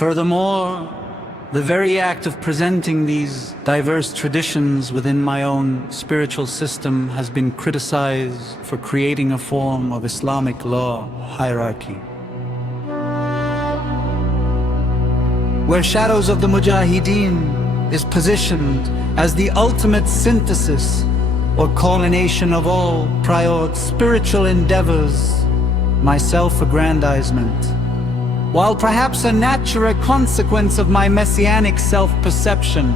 Furthermore, the very act of presenting these diverse traditions within my own spiritual system has been criticized for creating a form of Islamic law hierarchy, where Shadows of the Mujahideen is positioned as the ultimate synthesis or culmination of all prior spiritual endeavors, my self-aggrandizement, while perhaps a natural consequence of my messianic self-perception,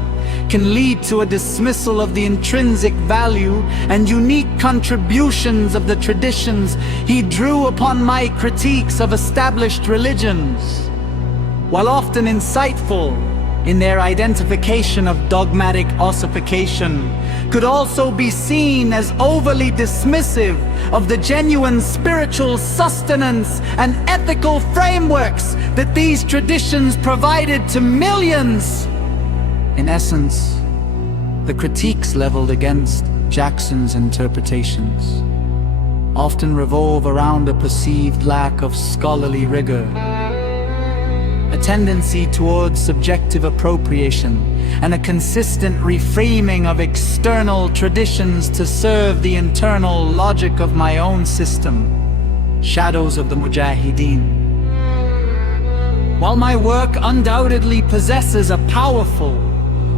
can lead to a dismissal of the intrinsic value and unique contributions of the traditions he drew upon my critiques of established religions, while often insightful in their identification of dogmatic ossification, could also be seen as overly dismissive of the genuine spiritual sustenance and ethical frameworks that these traditions provided to millions. In essence, the critiques leveled against Jackson's interpretations often revolve around a perceived lack of scholarly rigor, a tendency towards subjective appropriation, and a consistent reframing of external traditions to serve the internal logic of my own system, Shadows of the Mujahideen. While my work undoubtedly possesses a powerful,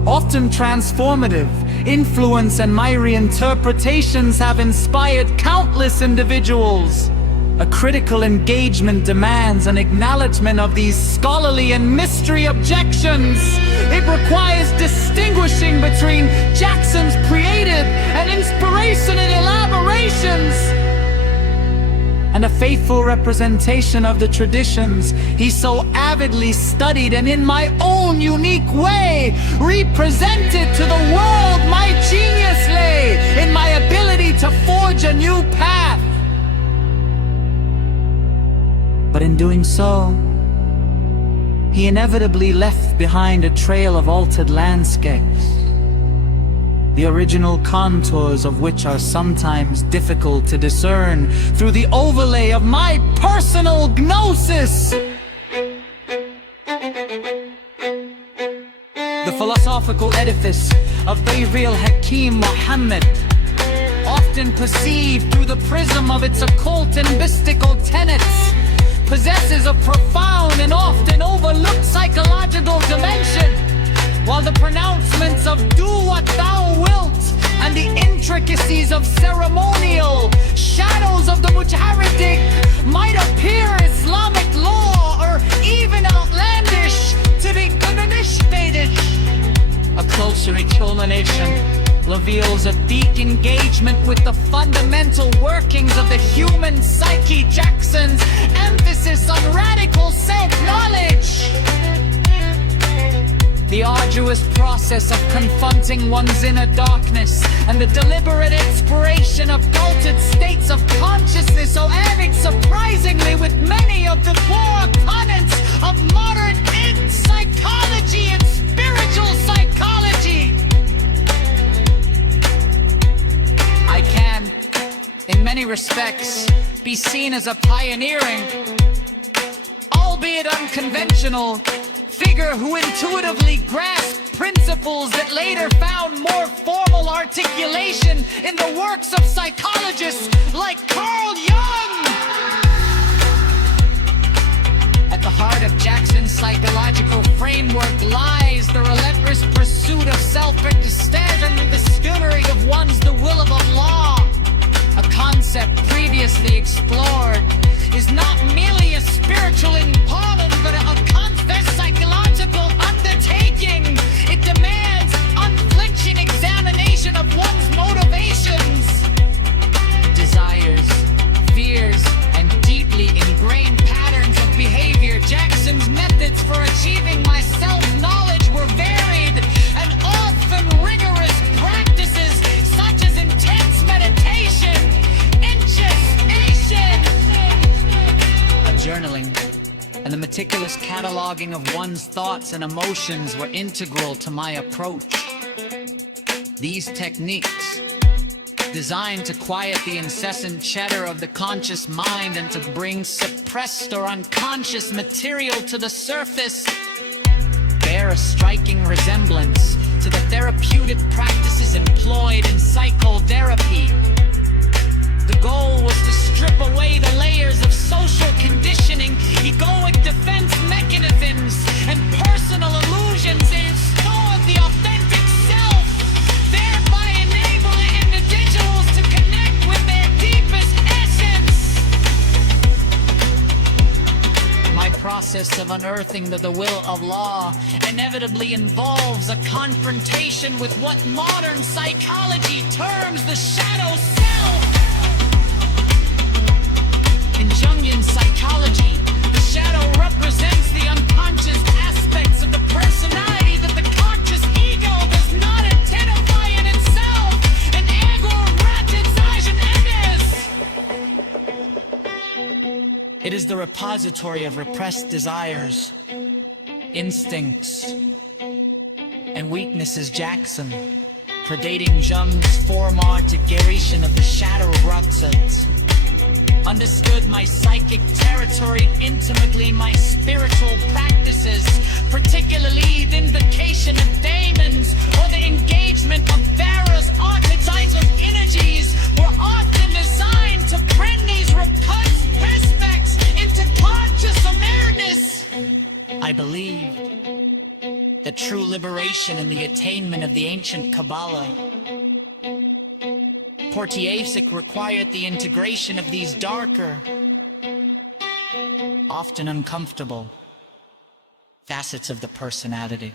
often transformative influence, and my reinterpretations have inspired countless individuals, a critical engagement demands an acknowledgement of these scholarly and mystery objections. It requires distinguishing between Jackson's creative and inspiration and elaborations, and a faithful representation of the traditions he so avidly studied and in my own unique way represented to the world. My genius lay in my ability to forge a new path. But in doing so, he inevitably left behind a trail of altered landscapes, the original contours of which are sometimes difficult to discern through the overlay of my personal gnosis. The philosophical edifice of Bayri al-Hakim Muhammad, often perceived through the prism of its occult and mystical tenets, possesses a profound and often overlooked psychological dimension, while the pronouncements of "do what thou wilt" and the intricacies of ceremonial Shadows of the Mujahideen might appear Islamic law or even outlandish to the initiated. A closer culmination reveals a deep engagement with the fundamental workings of the human psyche. Jackson's emphasis on radical self-knowledge, the arduous process of confronting one's inner darkness, and the deliberate exploration of altered states of consciousness, so adding surprisingly with many of the core opponents of modern psychology and spiritual psychology. I can, in many respects, be seen as a pioneering, albeit unconventional, figure who intuitively grasped principles that later found more formal articulation in the works of psychologists like Carl Jung. At the heart of Jackson's psychological framework lies the relentless pursuit of self-understanding and the discovery of one's the will of Allah. A concept previously explored is not merely a spiritual empowerment, but a constant psychological undertaking. It demands unflinching examination of one's motivations, desires, fears, and deeply ingrained patterns of behavior. Jackson's methods for achieving my self-knowledge were varied and often rigorous practices such as intense meditation, introspection, journaling, and the meticulous cataloging of one's thoughts and emotions were integral to my approach. These techniques, designed to quiet the incessant chatter of the conscious mind and to bring suppressed or unconscious material to the surface, bear a striking resemblance to the therapeutic practices employed in psychotherapy. The goal was to strip away the layers of social conditioning, egoic defense mechanisms, and personal illusions in store of the authentic self, thereby enabling individuals to connect with their deepest essence. My process of unearthing the will of law inevitably involves a confrontation with what modern psychology terms the shadow self. In Jungian psychology, the shadow represents the unconscious aspects of the personality that the conscious ego does not identify in itself. An ego ratitzagen. It is the repository of repressed desires, instincts, and weaknesses. Jackson, predating Jung's form-articulation of the shadow rutzat, understood my psychic territory intimately, my spiritual practices, particularly the invocation of daemons or the engagement of various archetypes of energies, were often designed to bring these repulsed aspects into conscious awareness. I believed that true liberation in the attainment of the ancient Kabbalah Portiasic required the integration of these darker, often uncomfortable, facets of the personality.